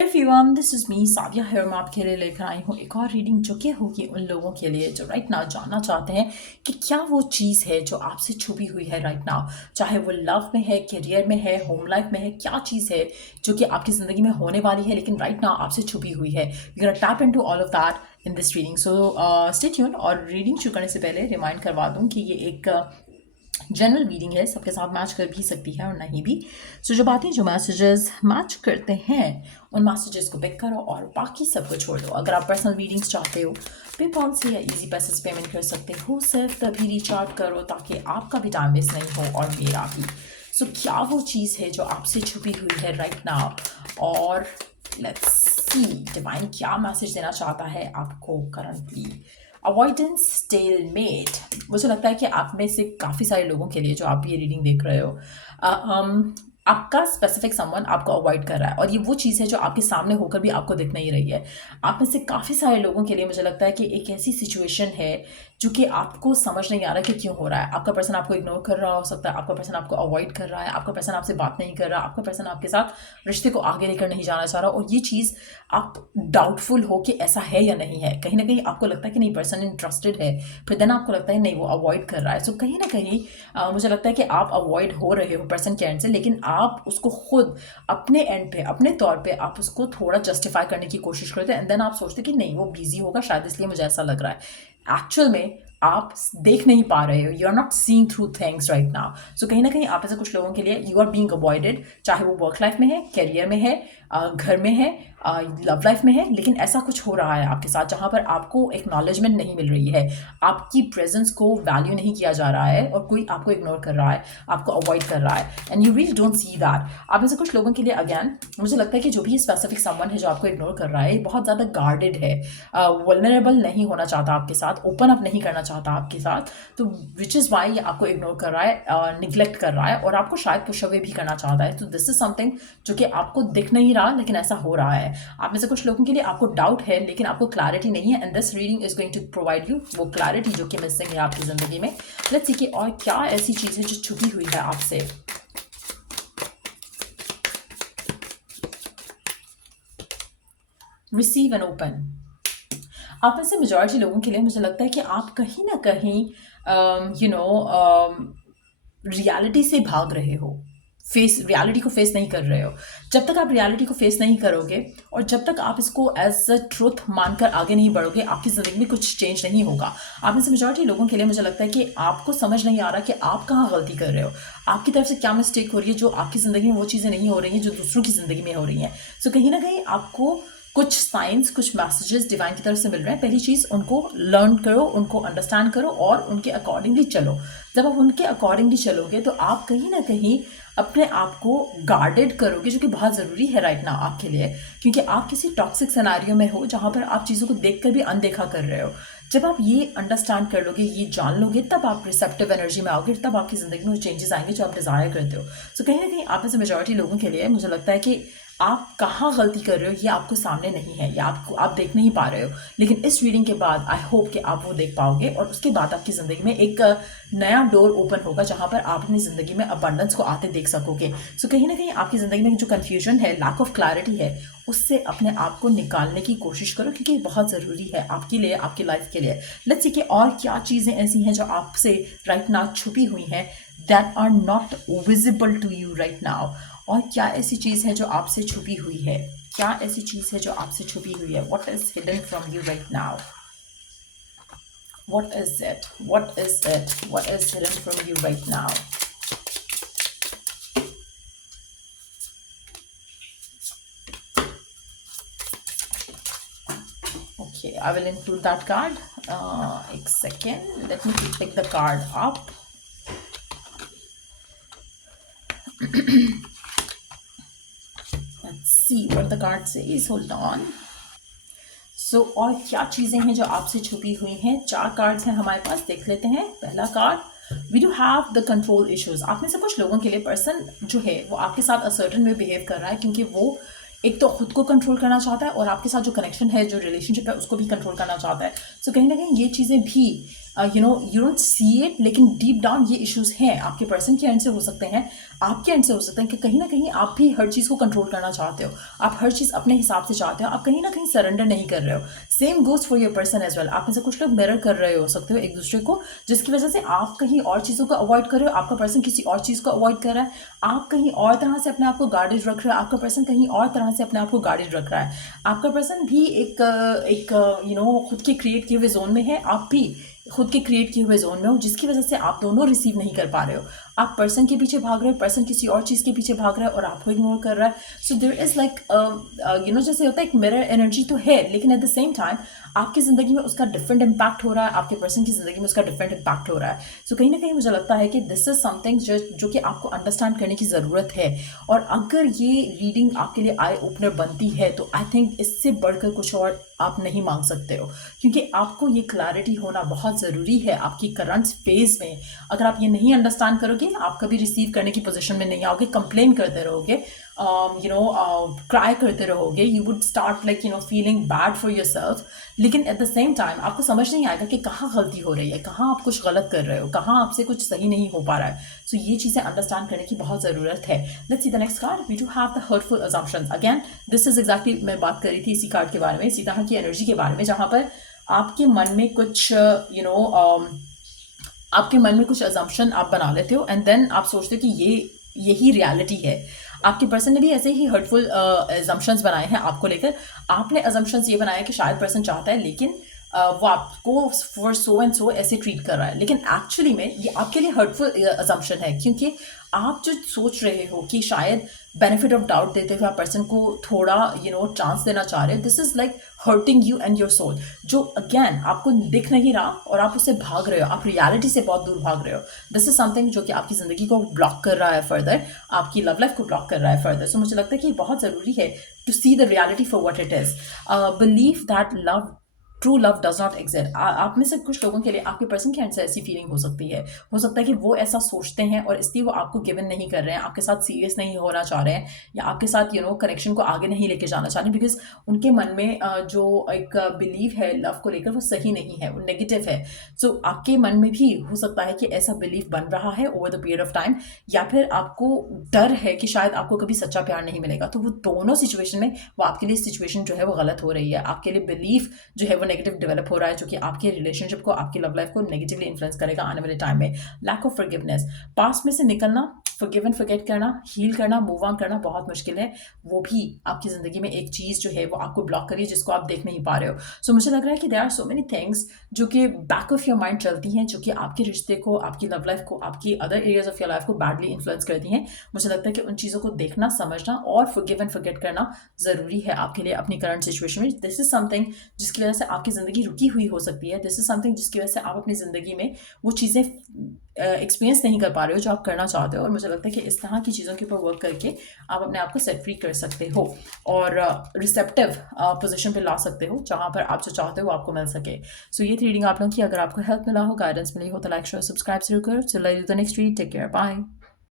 Everyone, this is me Sadia है और मैं आपके लिए लेकर आई हूँ एक और रीडिंग जो कि होगी उन लोगों के लिए जो राइट नाउ जानना चाहते हैं कि क्या वो चीज़ है जो आपसे छुपी हुई है राइट नाउ। चाहे वो लव में है, करियर में है, होम लाइफ में है, क्या चीज़ है जो कि आपकी ज़िंदगी में होने वाली है लेकिन राइट नाउ आपसे छुपी हुई है। You gonna tap into all of that in this reading. So stay tune. और रीडिंग शुरू करने से पहले रिमाइंड करवा दूँ कि ये एक जनरल रीडिंग है, सबके साथ मैच कर भी सकती है और नहीं भी। सो जो बातें जो मैसेजेस मैच करते हैं उन मैसेजेस को पिक करो और बाकी सब को छोड़ दो। अगर आप पर्सनल रीडिंग्स चाहते हो पेपॉल से या इजी पैसेज पेमेंट कर सकते हो। सिर्फ तभी रिचार्ज करो ताकि आपका भी टाइम वेस्ट नहीं हो और मेरा भी। सो क्या वो चीज़ है जो आपसे छुपी हुई है राइट नाउ, और लेट्स सी डिवाइन क्या मैसेज देना चाहता है आपको करंटली। Avoidance stalemate. मुझे लगता है कि आप में से काफ़ी सारे लोगों के लिए जो आप ये रीडिंग देख रहे हो, आपका स्पेसिफिक समवन आपको अवॉइड कर रहा है और ये वो चीज़ है जो आपके सामने होकर भी आपको दिख नहीं रही है। आप में से काफ़ी सारे लोगों के लिए मुझे लगता है कि एक ऐसी सिचुएशन है जो कि आपको समझ नहीं आ रहा कि क्यों हो रहा है। आपका पर्सन आपको इग्नोर कर रहा हो सकता है, आपका पर्सन आपको अवॉइड कर रहा है, आपका पर्सन आपसे बात नहीं कर रहा, आपका पर्सन आपके साथ रिश्ते को आगे लेकर नहीं जाना चाह रहा, और ये चीज़ आप डाउटफुल हो कि ऐसा है या नहीं है। कहीं ना कहीं आपको लगता है कि नहीं पर्सन इंटरेस्टेड है, फिर देन आपको लगता है नहीं वो अवॉइड कर रहा है। सो कहीं ना कहीं मुझे लगता है कि आप अवॉइड हो रहे हो पर्सन के एंड से, लेकिन आप उसको खुद अपने एंड पे अपने तौर पे आप उसको थोड़ा जस्टिफाई करने की कोशिश करते हैं एंड देन आप सोचते कि नहीं वो बिजी होगा शायद इसलिए मुझे ऐसा लग रहा है। एक्चुअल में आप देख नहीं पा रहे हो, you are not seeing through things right now. So कहीं ना कहीं आप ऐसे कुछ लोगों के लिए यू आर बीइंग अवॉइडेड, चाहे वो वर्क लाइफ में है, करियर में है, घर में है, लव लाइफ में है, लेकिन ऐसा कुछ हो रहा है आपके साथ जहाँ पर आपको एक्नॉलेजमेंट नहीं मिल रही है, आपकी प्रेजेंस को वैल्यू नहीं किया जा रहा है और कोई आपको इग्नोर कर रहा है, आपको अवॉइड कर रहा है and you really don't see that. आप में से कुछ लोगों के लिए अगैन मुझे लगता है कि जो भी स्पेसिफिक समवन है जो आपको इग्नोर कर रहा है ये बहुत ज़्यादा गार्डेड है, वल्नरेबल नहीं होना चाहता आपके साथ, ओपन अप नहीं करना चाहता आपके साथ, तो विच इज़ वाई ये आपको इग्नोर कर रहा है, निगलेक्ट कर रहा है और आपको शायद पुश अवे भी करना चाहता है। तो दिस इज समथिंग जो कि आपको दिख नहीं रहा लेकिन ऐसा हो रहा है। आप में से कुछ लोगों के लिए आपको डाउट है लेकिन आपको क्लैरिटी नहीं है and this reading is going to provide you वो क्लैरिटी जो कि मिसिंग है आपकी ज़िंदगी में। लेट्स सी कि और क्या ऐसी चीज़ है जो छुपी हुई है आपसे। Receive and open. आप में से मेजॉरिटी लोगों के लिए मुझे लगता है कि आप कहीं ना कहीं रियलिटी से भाग रहे हो, रियलिटी को फेस नहीं कर रहे हो। जब तक आप रियलिटी को फेस नहीं करोगे और जब तक आप इसको एज अ ट्रुथ मानकर आगे नहीं बढ़ोगे आपकी ज़िंदगी में कुछ चेंज नहीं होगा। आप में से मेजॉरिटी लोगों के लिए मुझे लगता है कि आपको समझ नहीं आ रहा कि आप कहाँ गलती कर रहे हो, आपकी तरफ से क्या मिस्टेक हो रही है जो आपकी ज़िंदगी में वो चीज़ें नहीं हो रही हैं जो दूसरों की ज़िंदगी में हो रही हैं। सो कहीं ना कहीं आपको कुछ साइंस, कुछ मैसेजेस डिवाइन की तरफ से मिल रहे हैं। पहली चीज़ उनको लर्न करो, उनको अंडरस्टैंड करो और उनके अकॉर्डिंगली चलो। जब आप उनके अकॉर्डिंगली चलोगे तो आप कहीं ना कहीं अपने आप को गार्डेड करोगे, जो कि बहुत ज़रूरी है राइट नाउ आपके लिए, क्योंकि आप किसी टॉक्सिक सिनेरियो में हो जहाँ पर आप चीज़ों को देखकर भी अनदेखा कर रहे हो। जब आप ये अंडरस्टैंड कर लोगे, ये जान लोगे, तब आप रिसेप्टिव एनर्जी में आओगे, तब आपकी ज़िंदगी में वो चेंजेस आएंगे जो आप डिज़ायर करते हो। सो कहीं ना कहीं आप में से मेजॉरिटी लोगों के लिए मुझे लगता है कि आप कहाँ गलती कर रहे हो ये आपको सामने नहीं है या आप देख नहीं पा रहे हो, लेकिन इस रीडिंग के बाद आई होप कि आप वो देख पाओगे और उसके बाद आपकी ज़िंदगी में एक नया डोर ओपन होगा जहाँ पर आप अपनी ज़िंदगी में अबंडेंस को आते देख सकोगे। सो कहीं ना कहीं आपकी ज़िंदगी में जो कन्फ्यूजन है, लैक ऑफ क्लैरिटी है, उससे अपने आप को निकालने की कोशिश करो क्योंकि ये बहुत ज़रूरी है आपके लिए, आपकी लाइफ के लिए। लेट्स सी कि और क्या चीज़ें ऐसी हैं जो आपसे राइट नाउ छुपी हुई हैं, that are not visible to you right now. और क्या ऐसी चीज़ है जो आपसे छुपी हुई है, क्या ऐसी चीज़ है जो आपसे छुपी हुई है। What is hidden from you right now, what is it, what is it, what is hidden from you right now. Okay, I will include that card. एक second, let me pick the card up. Let's see what the card says. Hold on. So, और क्या चीज़ें हैं जो आपसे छुपी हुई हैं। 4 कार्ड्स हैं हमारे पास, देख लेते हैं। पहला card, we do have the control issues. आप में से कुछ लोगों के लिए पर्सन जो है वो आपके साथ असर्टन में बिहेव कर रहा है क्योंकि वो एक तो खुद को कंट्रोल करना चाहता है और आपके साथ जो कनेक्शन है, जो रिलेशनशिप है, उसको भी कंट्रोल करना चाहता है। सो कहीं ना कहीं ये चीज़ें भी यू डोंट सी इट, लेकिन डीप डाउन ये इश्यूज हैं, आपके पर्सन के एंड से हो सकते हैं, आपके एंड से हो सकते हैं कि कहीं ना कहीं आप भी हर चीज़ को कंट्रोल करना चाहते हो, आप हर चीज़ अपने हिसाब से चाहते हो, आप कहीं ना कहीं सरेंडर नहीं कर रहे हो। Same goes for your person as well. आप में से कुछ लोग मिरर कर रहे हो सकते हो एक दूसरे को, जिसकी वजह से आप कहीं और चीज़ों को अवॉइड कर रहे हो, आपका पर्सन किसी और चीज़ को अवॉइड कर रहा है, आप कहीं और तरह से अपने आप को गार्डेड रख रहे हो, आपका पर्सन कहीं और तरह से अपने आप को गार्डेड रख रहा है। आपका पर्सन भी एक खुद के क्रिएट किए हुए जोन में है, आप भी खुद के क्रिएट किए हुए जोन में हो, जिसकी वजह से आप दोनों रिसीव नहीं कर पा रहे हो। आप पर्सन के पीछे भाग रहे हो, पर्सन किसी और चीज़ के पीछे भाग रहा है और आपको इग्नोर कर रहा है। सो देयर इज लाइक जैसे होता है एक मिरर एनर्जी तो है, लेकिन एट द सेम टाइम आपकी ज़िंदगी में उसका डिफरेंट इम्पैक्ट हो रहा है, आपके पर्सन की ज़िंदगी में उसका डिफरेंट इम्पैक्ट हो रहा है। सो कहीं ना कहीं मुझे लगता है कि दिस इज समथिंग जो कि आपको अंडरस्टैंड करने की ज़रूरत है। और अगर ये रीडिंग आपके लिए आई ओपनर बनती है तो आई थिंक इससे बढ़कर कुछ और आप नहीं मांग सकते हो, क्योंकि आपको ये क्लैरिटी होना बहुत ज़रूरी है आपकी करंट फेज में। अगर आप ये नहीं अंडरस्टैंड करोगे, आप कभी रिसीव करने की पोजीशन में नहीं आओगे, कंप्लेन करते रहोगे, क्राई करते रहोगे, you would start like feeling bad for your self. लेकिन एट द सेम टाइम आपको समझ नहीं आएगा कि कहाँ गलती हो रही है, कहाँ आप कुछ गलत कर रहे हो, कहाँ आपसे कुछ सही नहीं हो पा रहा है। सो ये चीज़ें अंडरस्टैंड करने की बहुत ज़रूरत है। Let's see the next card. We do have the hurtful assumptions. Again this is exactly मैं बात कर रही थी इसी कार्ड के बारे में, इसी तरह की एनर्जी के बारे में, जहाँ पर आपके मन में कुछ आपके मन में कुछ अजम्पशन आप बना लेते हो एंड देन आप सोचते हो कि यही रियलिटी है। आपके पर्सन ने भी ऐसे ही हर्टफुल अजम्पशंस बनाए हैं आपको लेकर। आपने अजम्पशंस ये बनाया कि शायद पर्सन चाहता है, लेकिन वो आपको फॉर सो एंड सो ऐसे ट्रीट कर रहा है, लेकिन एक्चुअली में ये आपके लिए हर्टफुल अजम्पशन है, क्योंकि आप जो सोच रहे हो कि शायद बेनिफिट ऑफ डाउट देते हुए आप पर्सन को थोड़ा चांस देना चाह रहे हो, this is like hurting you and your soul, जो अगेन आपको दिख नहीं रहा और आप उससे भाग रहे हो, आप रियलिटी से बहुत दूर भाग रहे हो। दिस इज समथिंग जो कि आपकी ज़िंदगी को ब्लॉक कर रहा है फर्दर, आपकी लव लाइफ को ब्लॉक कर रहा है फर्दर। सो मुझे लगता है कि बहुत ज़रूरी है to see the reality for what it is, believe that love true love does not exist. आप में से कुछ लोगों के लिए आपके पर्सन के एंड से ऐसी फीलिंग हो सकती है, हो सकता है कि वो ऐसा सोचते हैं और इसलिए वो आपको गिवन नहीं कर रहे हैं, आपके साथ सीरियस नहीं होना चाह रहे हैं, या आपके साथ कनेक्शन को आगे नहीं लेके जाना चाह रहे, बिकॉज उनके मन में जो एक बिलीव है लव को लेकर वो सही नहीं है, वो नेगेटिव है। सो आपके मन में भी हो सकता है कि ऐसा बिलीव बन रहा है over the period of time, या फिर आपको डर है कि शायद आपको कभी सच्चा प्यार नहीं मिलेगा। तो वो दोनों सिचुएशन में वो आपके लिए सिचुएशन जो है वो गलत हो रही है, आपके लिए बिलीफ जो है वो नेगेटिव डेवलप हो रहा है, जो कि आपके रिलेशनशिप को, आपकी लव लाइफ को नेगेटिवली इन्फ्लुएंस करेगा आने वाले टाइम में। लैक ऑफ फॉरगिवनेस, पास्ट में से निकलना, फॉरगिव एंड फॉरगेट करना, हील करना, मूव ऑन करना बहुत मुश्किल है। वो भी आपकी ज़िंदगी में एक चीज़ जो है वो आपको ब्लॉक करिए, जिसको आप देख नहीं पा रहे हो। सो मुझे लग रहा है कि there are so many things जो कि बैक ऑफ योर माइंड चलती हैं, जो कि आपके रिश्ते को, आपकी लव लाइफ को, आपकी other areas of your life को बैडली इन्फ्लुएंस करती हैं। मुझे लगता है कि उन चीज़ों को देखना, समझना और फॉरगिव एंड फॉरगेट करना ज़रूरी है आपके लिए अपनी करंट सिचुएशन में। दिस इज समथिंग जिसकी वजह से आपकी ज़िंदगी रुकी हुई हो सकती है। दिस इज समथिंग जिसकी वजह से आप अपनी ज़िंदगी में वो चीज़ें एक्सपीरियंस नहीं कर पा रहे हो जो आप करना चाहते हो। और मुझे लगता है कि इस तरह की चीज़ों के ऊपर वर्क करके आप अपने आप को सेट फ्री कर सकते हो और रिसेप्टिव पोजीशन पे ला सकते हो, जहाँ पर आप जो चाहते हो वो आपको मिल सके। सो ये थी रीडिंग आप लोगों की। अगर आपको हेल्प मिला हो, गाइडेंस मिली हो, तो लाइक शेयर सब्सक्राइब जरूर करो। So let's do the next read. Take care, bye.